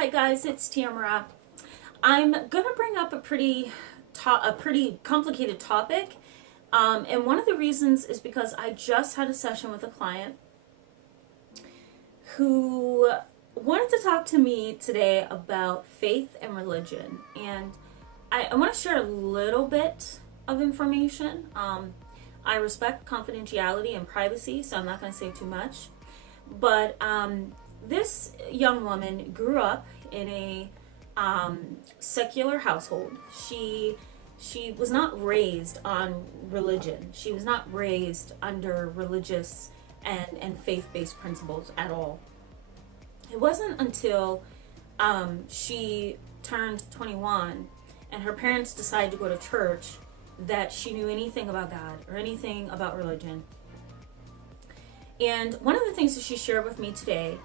Hi guys, it's Tamara. I'm gonna bring up a pretty complicated topic, and one of the reasons is because I just had a session with a client who wanted to talk to me today about faith and religion, and I want to share a little bit of information. I respect confidentiality and privacy, so I'm not going to say too much, but this young woman grew up in a secular household. She was not raised on religion. She was not raised under religious and faith-based principles at all. It wasn't until she turned 21 and her parents decided to go to church that she knew anything about God or anything about religion. And one of the things that she shared with me today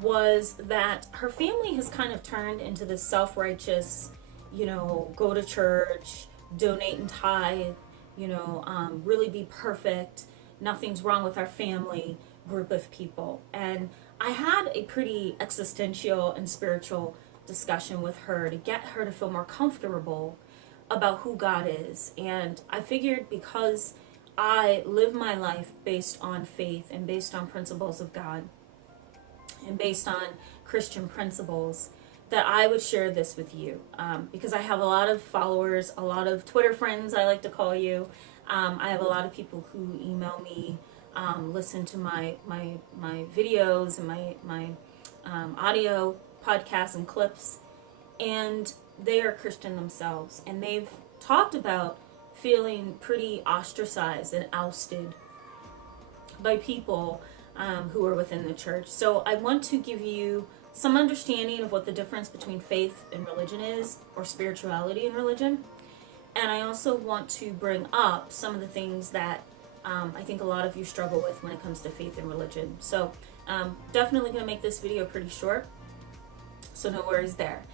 was that her family has kind of turned into this self-righteous, go to church, donate and tithe, really be perfect, nothing's wrong with our family group of people. And I had a pretty existential and spiritual discussion with her to get her to feel more comfortable about who God is. And I figured because I live my life based on faith and based on principles of God and based on Christian principles, that I would share this with you, because I have a lot of followers, a lot of Twitter friends, I like to call you. I have a lot of people who email me, listen to my videos and my audio podcasts and clips, and they are Christian themselves, and they've talked about feeling pretty ostracized and ousted by people who are within the church. So I want to give you some understanding of what the difference between faith and religion is, or spirituality and religion. And I also want to bring up some of the things that I think a lot of you struggle with when it comes to faith and religion. So definitely going to make this video pretty short, so no worries there.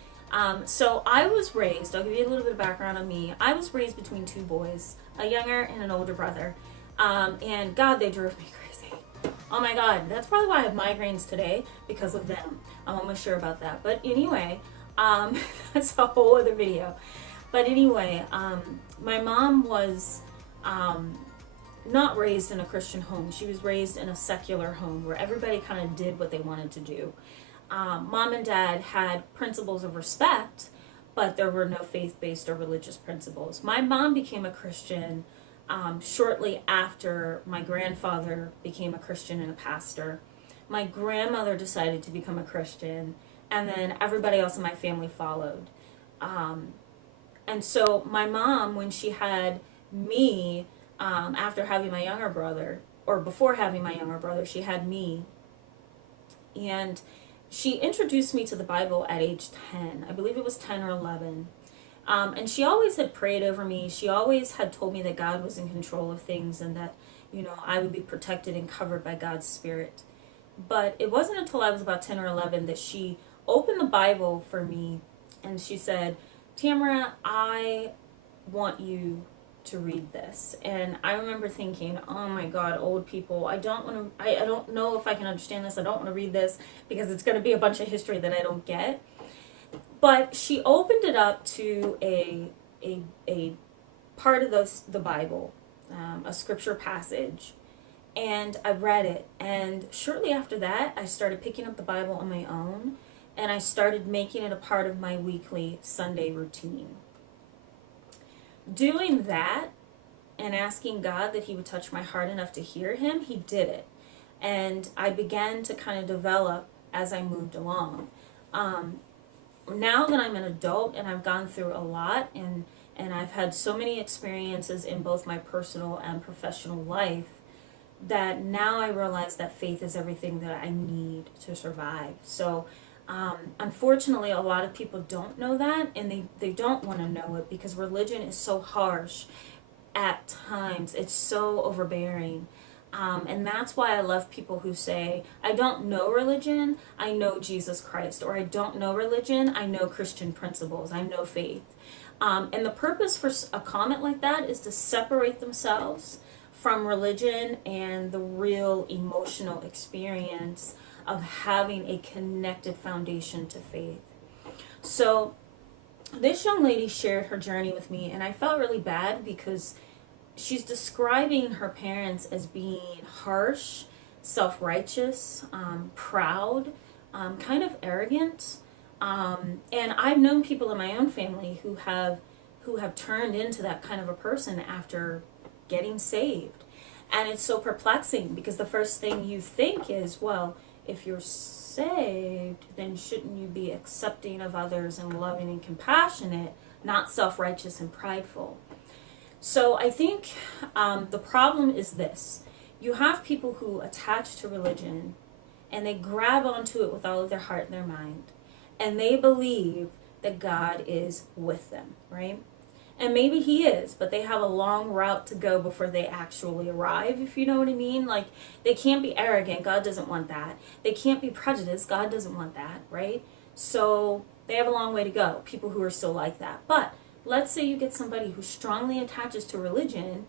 So I was raised, I'll give you a little bit of background on me. I was raised between two boys, a younger and an older brother. And God, they drove me crazy. Oh my God, that's probably why I have migraines today, because of them. I'm almost sure about that. But anyway, that's a whole other video. But anyway, my mom was not raised in a Christian home. She was raised in a secular home where everybody kind of did what they wanted to do. Mom and dad had principles of respect, but there were no faith-based or religious principles. My mom became a Christian shortly after my grandfather became a Christian and a pastor. My grandmother decided to become a Christian, and then everybody else in my family followed. And so my mom, when she had me, after having my younger brother, or before having my younger brother, she had me, and she introduced me to the Bible at age 10. I believe it was 10 or 11. And she always had prayed over me. She always had told me that God was in control of things and that, I would be protected and covered by God's Spirit. But it wasn't until I was about 10 or 11 that she opened the Bible for me and she said, "Tamara, I want you to read this." And I remember thinking, oh my God, old people, I don't know if I can understand this. I don't want to read this because it's going to be a bunch of history that I don't get. But she opened it up to a part of the Bible, a scripture passage, and I read it. And shortly after that, I started picking up the Bible on my own, and I started making it a part of my weekly Sunday routine. Doing that and asking God that he would touch my heart enough to hear him, he did it. And I began to kind of develop as I moved along. Now that I'm an adult and I've gone through a lot and I've had so many experiences in both my personal and professional life, that now I realize that faith is everything that I need to survive. So unfortunately, a lot of people don't know that, and they don't want to know it because religion is so harsh at times. It's so overbearing. And that's why I love people who say, I don't know religion, I know Jesus Christ. Or I don't know religion, I know Christian principles, I know faith. And the purpose for a comment like that is to separate themselves from religion and the real emotional experience of having a connected foundation to faith. So this young lady shared her journey with me, and I felt really bad because she's describing her parents as being harsh, self-righteous, proud, kind of arrogant. And I've known people in my own family who have turned into that kind of a person after getting saved. And it's so perplexing because the first thing you think is, well, if you're saved, then shouldn't you be accepting of others and loving and compassionate, not self-righteous and prideful? So I think the problem is this. You have people who attach to religion and they grab onto it with all of their heart and their mind. And they believe that God is with them, right? And maybe he is, but they have a long route to go before they actually arrive, if you know what I mean. Like, they can't be arrogant. God doesn't want that. They can't be prejudiced. God doesn't want that, right? So they have a long way to go, people who are still like that. But let's say you get somebody who strongly attaches to religion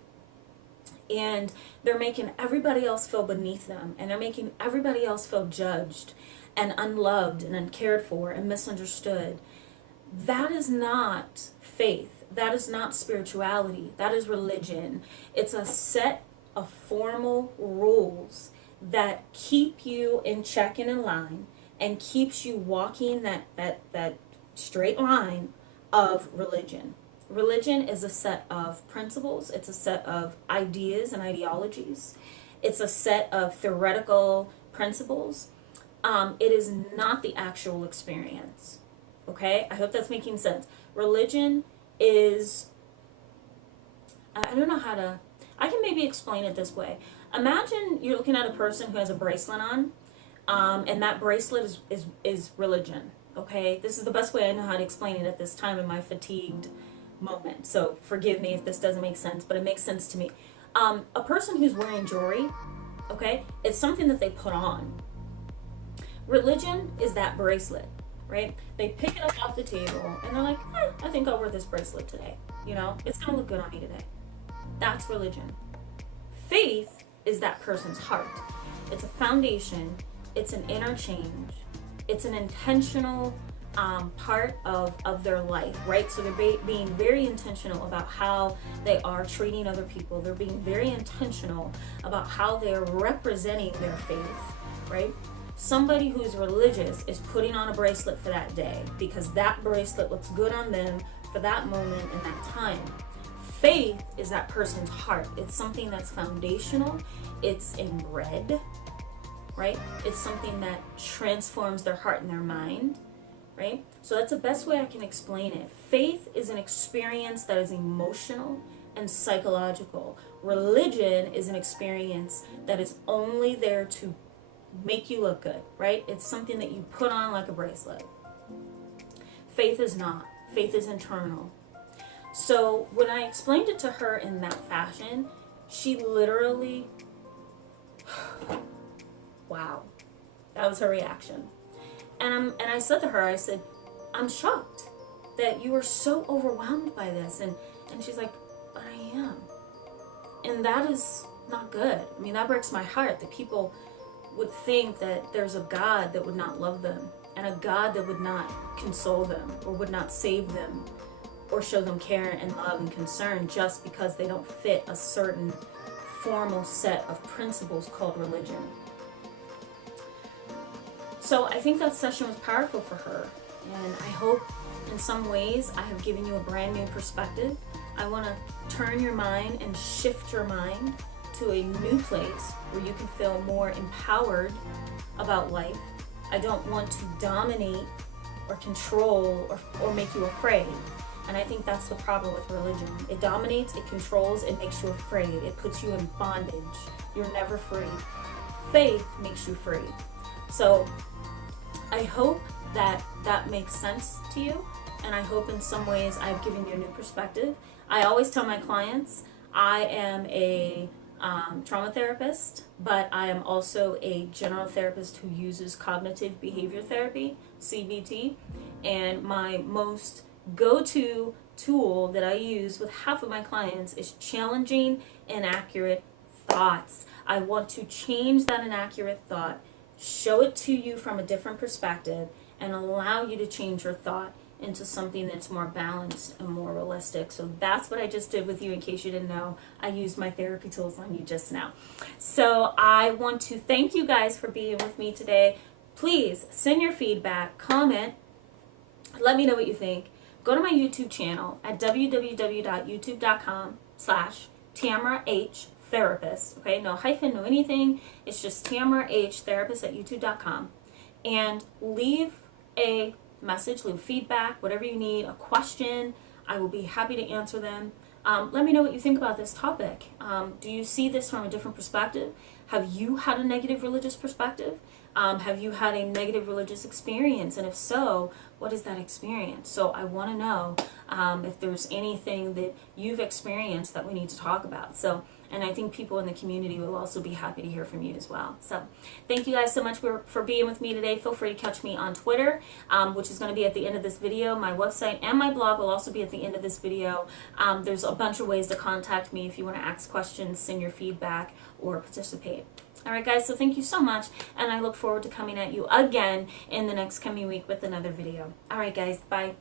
and they're making everybody else feel beneath them, and they're making everybody else feel judged and unloved and uncared for and misunderstood. That is not faith. That is not spirituality. That is religion. It's a set of formal rules that keep you in check and in line and keeps you walking that straight line of religion. Religion is a set of principles. It's a set of ideas and ideologies. It's a set of theoretical principles. It is not the actual experience. Okay? I hope that's making sense. Religion is, I don't know how to, I can maybe explain it this way. Imagine you're looking at a person who has a bracelet on, and that bracelet is religion. Okay? This is the best way I know how to explain it at this time in my fatigued moment. So forgive me if this doesn't make sense, but it makes sense to me. A person who's wearing jewelry, okay, it's something that they put on. Religion is that bracelet, right? They pick it up off the table and they're like, I think I'll wear this bracelet today. You know, it's gonna look good on me today. That's religion. Faith is that person's heart. It's a foundation. It's an interchange. It's an intentional part of their life, right? So they're being very intentional about how they are treating other people. They're being very intentional about how they're representing their faith, right? Somebody who's religious is putting on a bracelet for that day because that bracelet looks good on them for that moment and that time. Faith is that person's heart. It's something that's foundational. It's in red, right? It's something that transforms their heart and their mind, right? So that's the best way I can explain it. Faith is an experience that is emotional and psychological. Religion is an experience that is only there to make you look good, right? It's something that you put on like a bracelet. Faith is not. Faith is internal. So when I explained it to her in that fashion, she literally, wow, that was her reaction. And I said to her, I said, I'm shocked that you are so overwhelmed by this. And she's like, but I am. And that is not good. I mean, that breaks my heart that people would think that there's a God that would not love them and a God that would not console them or would not save them or show them care and love and concern just because they don't fit a certain formal set of principles called religion. So I think that session was powerful for her, and I hope in some ways I have given you a brand new perspective. I want to turn your mind and shift your mind to a new place where you can feel more empowered about life. I don't want to dominate or control or make you afraid. And I think that's the problem with religion. It dominates, it controls, it makes you afraid. It puts you in bondage. You're never free. Faith makes you free. So I hope that that makes sense to you. And I hope in some ways I've given you a new perspective. I always tell my clients I am a trauma therapist, but I am also a general therapist who uses cognitive behavior therapy, CBT, and my most go-to tool that I use with half of my clients is challenging inaccurate thoughts. I want to change that inaccurate thought, show it to you from a different perspective, and allow you to change your thought into something that's more balanced and more realistic. So that's what I just did with you. In case you didn't know, I used my therapy tools on you just now. So I want to thank you guys for being with me today. Please send your feedback, comment, let me know what you think. Go to my YouTube channel at www.youtube.com/Tamara H Therapist. Okay, no hyphen, no anything. It's just Tamara H Therapist at youtube.com. And leave a message, leave feedback, whatever you need, a question. I will be happy to answer them. Let me know what you think about this topic. Do you see this from a different perspective? Have you had a negative religious perspective? Have you had a negative religious experience? And if so, what is that experience? So I want to know if there's anything that you've experienced that we need to talk about. So, and I think people in the community will also be happy to hear from you as well. So thank you guys so much for being with me today. Feel free to catch me on Twitter, which is going to be at the end of this video. My website and my blog will also be at the end of this video. There's a bunch of ways to contact me if you want to ask questions, send your feedback, or participate. All right, guys, so thank you so much, and I look forward to coming at you again in the next coming week with another video. All right, guys, bye.